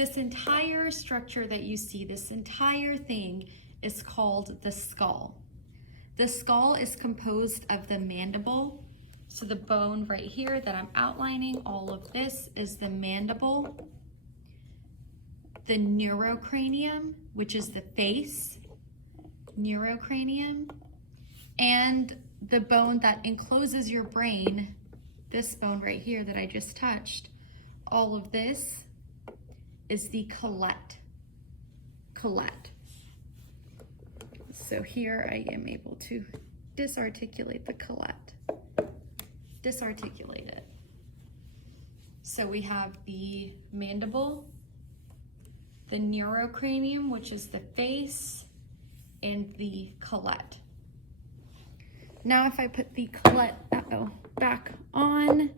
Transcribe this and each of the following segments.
This entire structure that you see, this entire thing is called the skull. The skull is composed of the mandible. So the bone right here that I'm outlining, all of this is the mandible, the neurocranium, which is the face, neurocranium, and the bone that encloses your brain, this bone right here that I just touched, all of this is the collet. So here I am able to disarticulate the collet. Disarticulate it. So we have the mandible, the neurocranium, which is the face, and the collet. Now if I put the collet back on,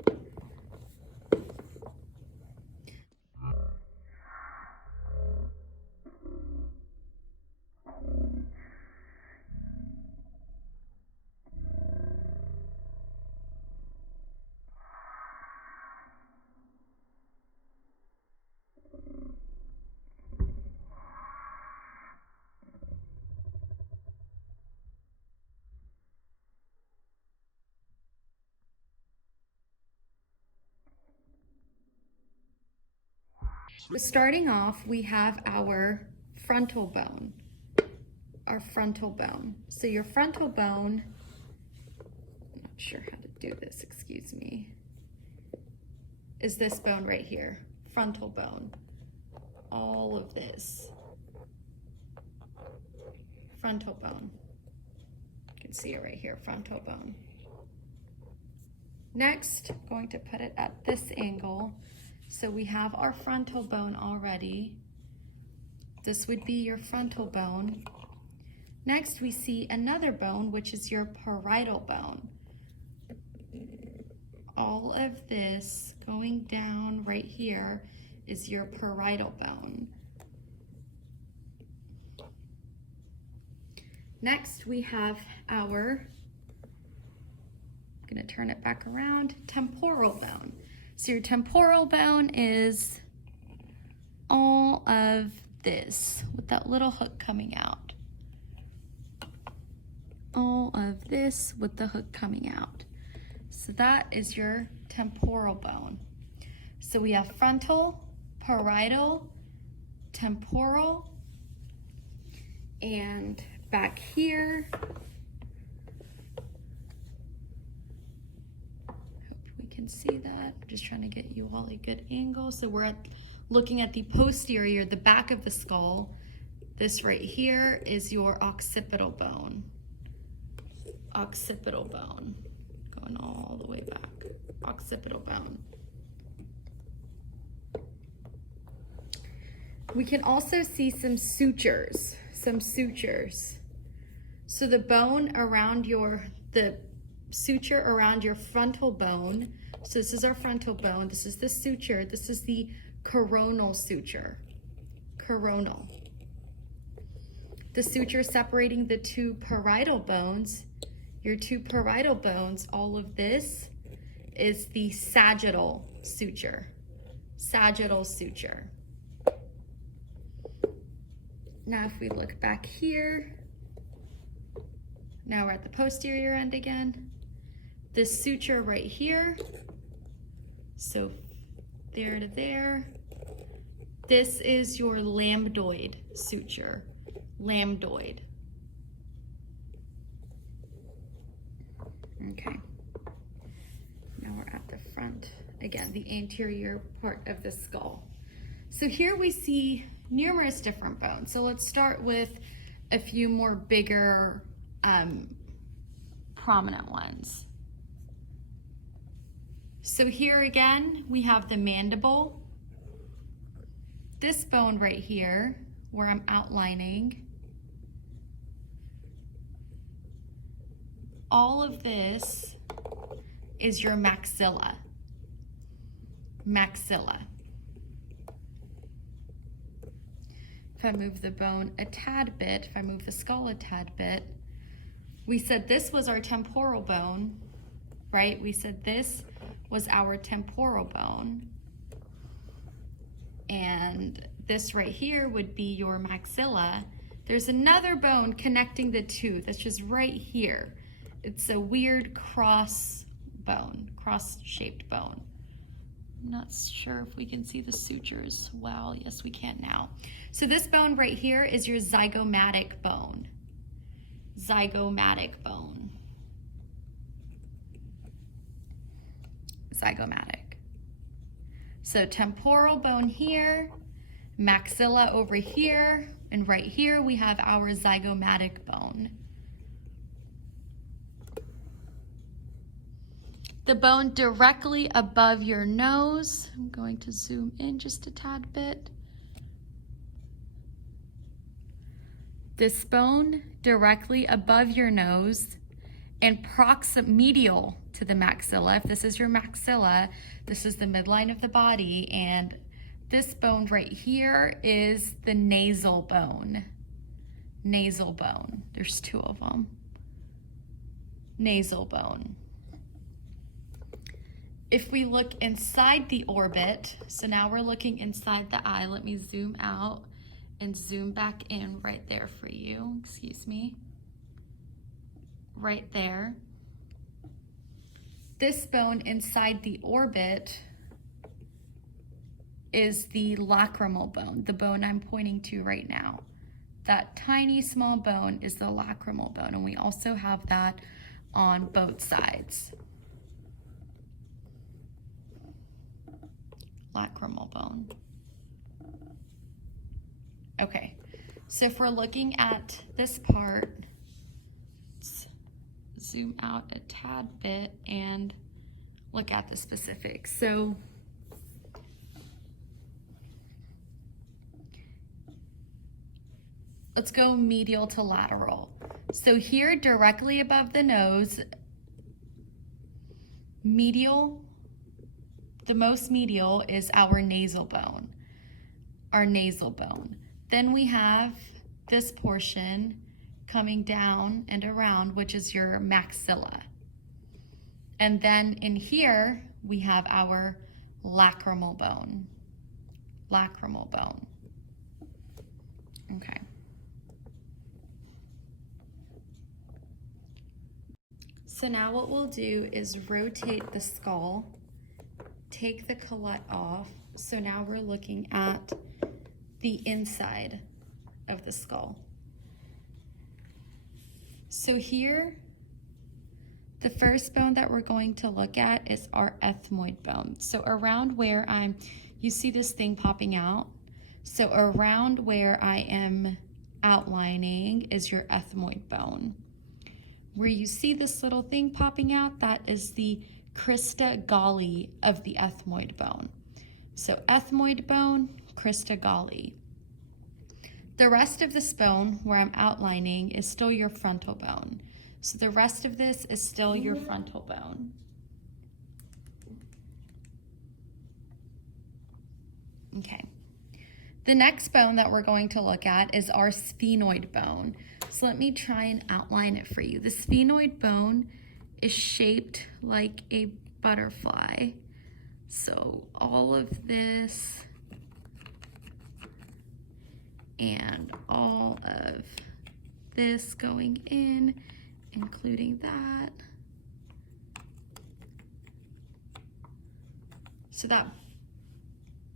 starting off, we have our frontal bone. So your frontal bone, I'm not sure how to do this, excuse me, is this bone right here, frontal bone. All of this, frontal bone. You can see it right here, frontal bone. Next, I'm going to put it at this angle. So we have our frontal bone already. This would be your frontal bone. Next, we see another bone, which is your parietal bone. All of this going down right here is your parietal bone. Next, we have our, I'm gonna turn it back around, temporal bone. So your temporal bone is all of this with that little hook coming out. All of this with the hook coming out. So that is your temporal bone. So we have frontal, parietal, temporal, and back here, can see that. I'm just trying to get you all a good angle. So we're looking at the posterior, the back of the skull. This right here is your occipital bone. Occipital bone, going all the way back. Occipital bone. We can also see some sutures. So the bone around the suture around your frontal bone. So this is our frontal bone. This is the suture. This is the coronal suture. Coronal. The suture separating the two parietal bones. Your two parietal bones, all of this is the sagittal suture. Sagittal suture. Now if we look back here, now we're at the posterior end again. This suture right here, so there to there, this is your lambdoid suture, lambdoid. Okay, now we're at the front, again, the anterior part of the skull. So here we see numerous different bones. So let's start with a few more bigger, prominent ones. So here again, we have the mandible. This bone right here, where I'm outlining, all of this is your maxilla. Maxilla. If I move the bone a tad bit, if I move the skull a tad bit, we said this was our temporal bone, right? We said this was our temporal bone. and this right here would be your maxilla. There's another bone connecting the two that's just right here. It's a weird cross bone, cross-shaped bone. I'm not sure if we can see the sutures well. Yes, we can now. So this bone right here is your zygomatic bone. Zygomatic bone. Zygomatic. So temporal bone here, maxilla over here, and right here we have our zygomatic bone. The bone directly above your nose, I'm going to zoom in just a tad bit. This bone directly above your nose and medial to the maxilla. If this is your maxilla, this is the midline of the body, and this bone right here is the nasal bone. Nasal bone. There's two of them. Nasal bone. If we look inside the orbit, so now we're looking inside the eye. Let me zoom out and zoom back in right there for you. Excuse me. Right there. This bone inside the orbit is the lacrimal bone, the bone I'm pointing to right now. That tiny small bone is the lacrimal bone, and we also have that on both sides. Lacrimal bone. Okay, so if we're looking at this part, let's zoom out a tad bit and look at the specifics. So let's go medial to lateral. So here, directly above the nose, medial, the most medial is our nasal bone, Then we have this portion coming down and around, which is your maxilla. And then in here, we have our lacrimal bone. Okay. So now what we'll do is rotate the skull, take the collet off. So now we're looking at the inside of the skull. So here, the first bone that we're going to look at is our ethmoid bone. So around where you see this thing popping out. So around where I am outlining is your ethmoid bone. Where you see this little thing popping out, that is the crista galli of the ethmoid bone. So ethmoid bone, crista galli. The rest of this bone, where I'm outlining, is still your frontal bone. So the rest of this is still your frontal bone. Okay. The next bone that we're going to look at is our sphenoid bone. So let me try and outline it for you. The sphenoid bone is shaped like a butterfly. So all of this and all of this going in, including that. So that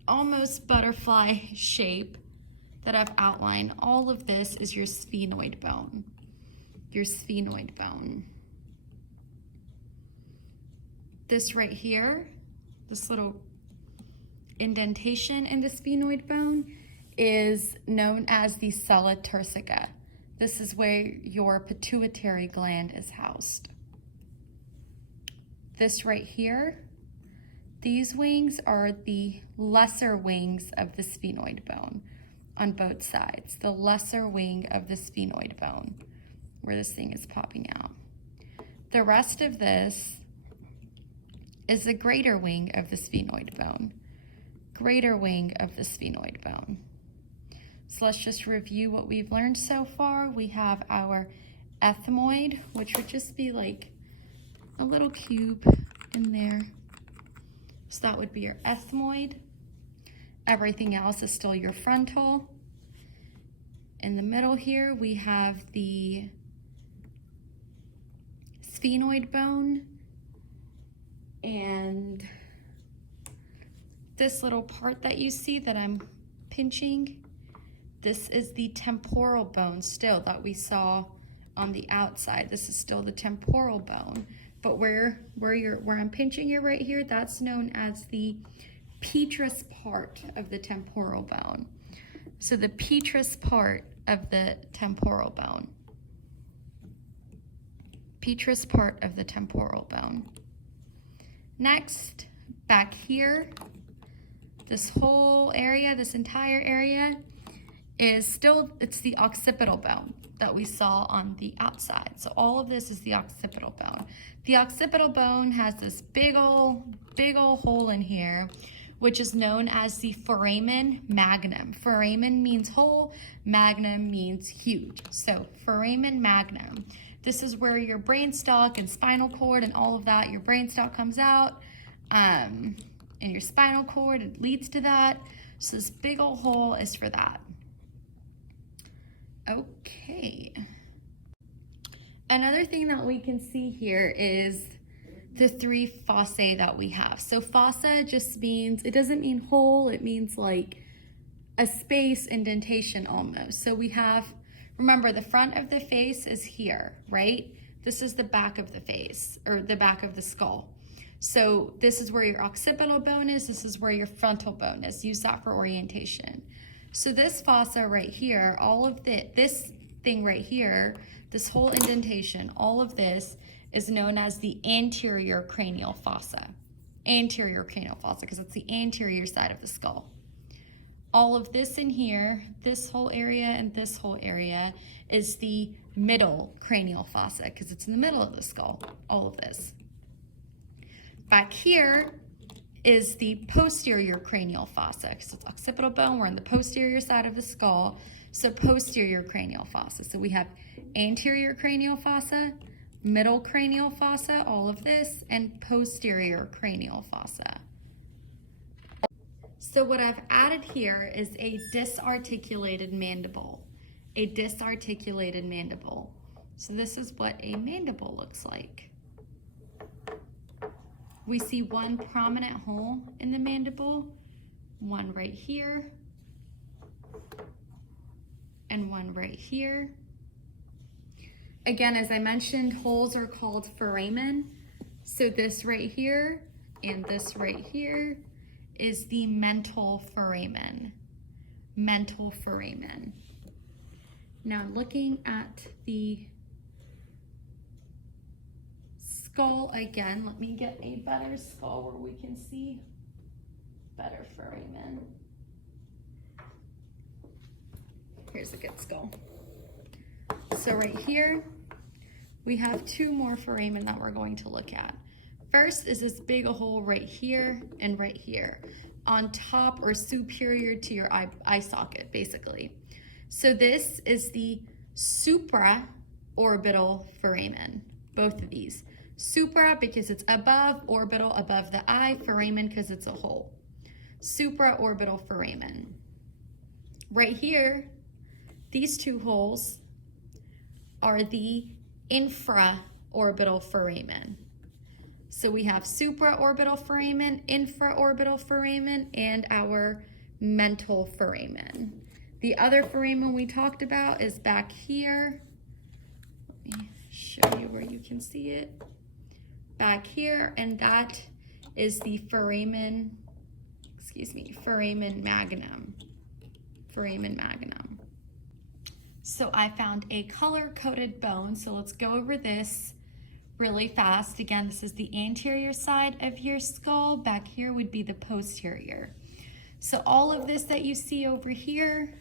almost butterfly shape that I've outlined, all of this is your sphenoid bone. Your sphenoid bone. This right here, this little indentation in the sphenoid bone is known as the sella turcica. This is where your pituitary gland is housed. This right here, these wings are the lesser wings of the sphenoid bone on both sides. The lesser wing of the sphenoid bone, where this thing is popping out. The rest of this is the greater wing of the sphenoid bone. Greater wing of the sphenoid bone. So let's just review what we've learned so far. We have our ethmoid, which would just be like a little cube in there. So that would be your ethmoid. Everything else is still your frontal. In the middle here, we have the sphenoid bone, and this little part that you see that I'm pinching, this is the temporal bone still that we saw on the outside. This is still the temporal bone, but where I'm pinching it right here, that's known as the petrous part of the temporal bone. So the petrous part of the temporal bone. Petrous part of the temporal bone. Next, back here, this whole area, this entire area is still, it's the occipital bone that we saw on the outside. So all of this is the occipital bone. The occipital bone has this big ol' hole in here, which is known as the foramen magnum. Foramen means whole, magnum means huge. So foramen magnum. This is where your brainstalk and spinal cord and all of that, your brainstalk comes out, and your spinal cord, it leads to that. So this big old hole is for that. Okay. Another thing that we can see here is the 3 fossae that we have. So fossa just means, it doesn't mean hole, it means like a space indentation almost. So we have, remember the front of the face is here, right? This is the back of the face, or the back of the skull. So this is where your occipital bone is, this is where your frontal bone is. Use that for orientation. So this fossa right here, all of this thing right here, this whole indentation, all of this is known as the anterior cranial fossa. Anterior cranial fossa, because it's the anterior side of the skull. All of this in here, this whole area and this whole area is the middle cranial fossa, because it's in the middle of the skull, all of this. Back here is the posterior cranial fossa, because it's occipital bone, we're on the posterior side of the skull, so posterior cranial fossa. So we have anterior cranial fossa, middle cranial fossa, all of this, and posterior cranial fossa. So what I've added here is a disarticulated mandible. A disarticulated mandible. So this is what a mandible looks like. We see one prominent hole in the mandible, one right here, and one right here. Again, as I mentioned, holes are called foramen. So this right here and this right here is the mental foramen. Mental foramen. Now looking at the skull again, let me get a better skull where we can see better foramen. Here's a good skull. So right here, we have 2 more foramen that we're going to look at. First is this big hole right here and right here, on top or superior to your eye socket, basically. So this is the supraorbital foramen, both of these. Supra because it's above, orbital above the eye, foramen because it's a hole. Supraorbital foramen. Right here, these 2 holes are the infraorbital foramen. So we have supraorbital foramen, infraorbital foramen, and our mental foramen. The other foramen we talked about is back here. Let me show you where you can see it. Back here, and that is the foramen magnum. Foramen magnum. So I found a color-coded bone, so let's go over this really fast. Again, this is the anterior side of your skull. Back here would be the posterior. So all of this that you see over here,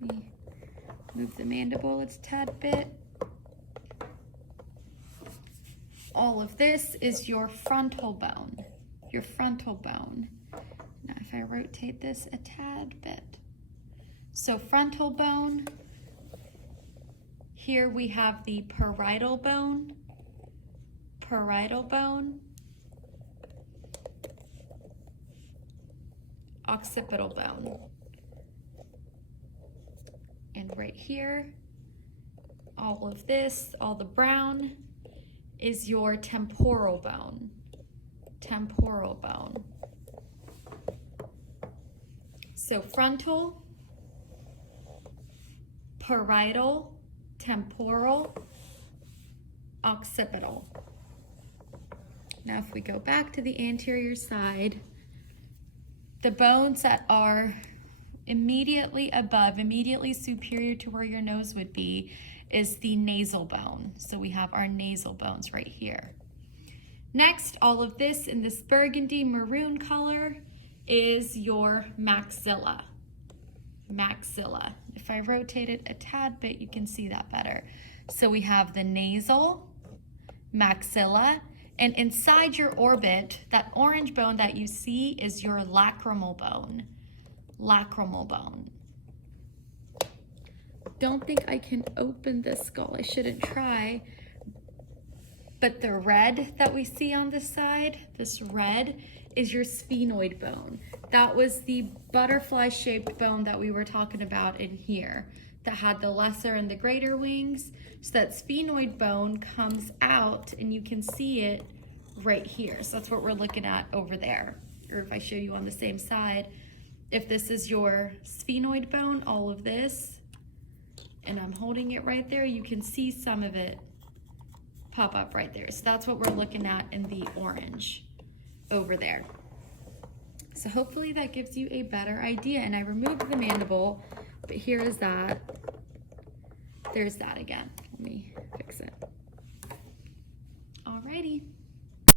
let me move the mandible a tad bit. All of this is your frontal bone, your frontal bone. Now if I rotate this a tad bit. So frontal bone, here we have the parietal bone, occipital bone. And right here, all of this, all the brown, is your temporal bone. Temporal bone. So frontal, parietal, temporal, occipital. Now if we go back to the anterior side, the bones that are immediately above, immediately superior to where your nose would be, is the nasal bone. So we have our nasal bones right here. Next, all of this in this burgundy maroon color is your maxilla. Maxilla. If I rotate it a tad bit, you can see that better. So we have the nasal, maxilla, and inside your orbit, that orange bone that you see is your lacrimal bone. Lacrimal bone. Don't think I can open this skull. I shouldn't try. But the red that we see on this side, this red, is your sphenoid bone. That was the butterfly-shaped bone that we were talking about in here that had the lesser and the greater wings. So that sphenoid bone comes out and you can see it right here. So that's what we're looking at over there. Or if I show you on the same side, if this is your sphenoid bone, all of this, and I'm holding it right there, you can see some of it pop up right there. So that's what we're looking at in the orange over there. So hopefully that gives you a better idea. And I removed the mandible, but here is that. There's that again. Let me fix it. Alrighty.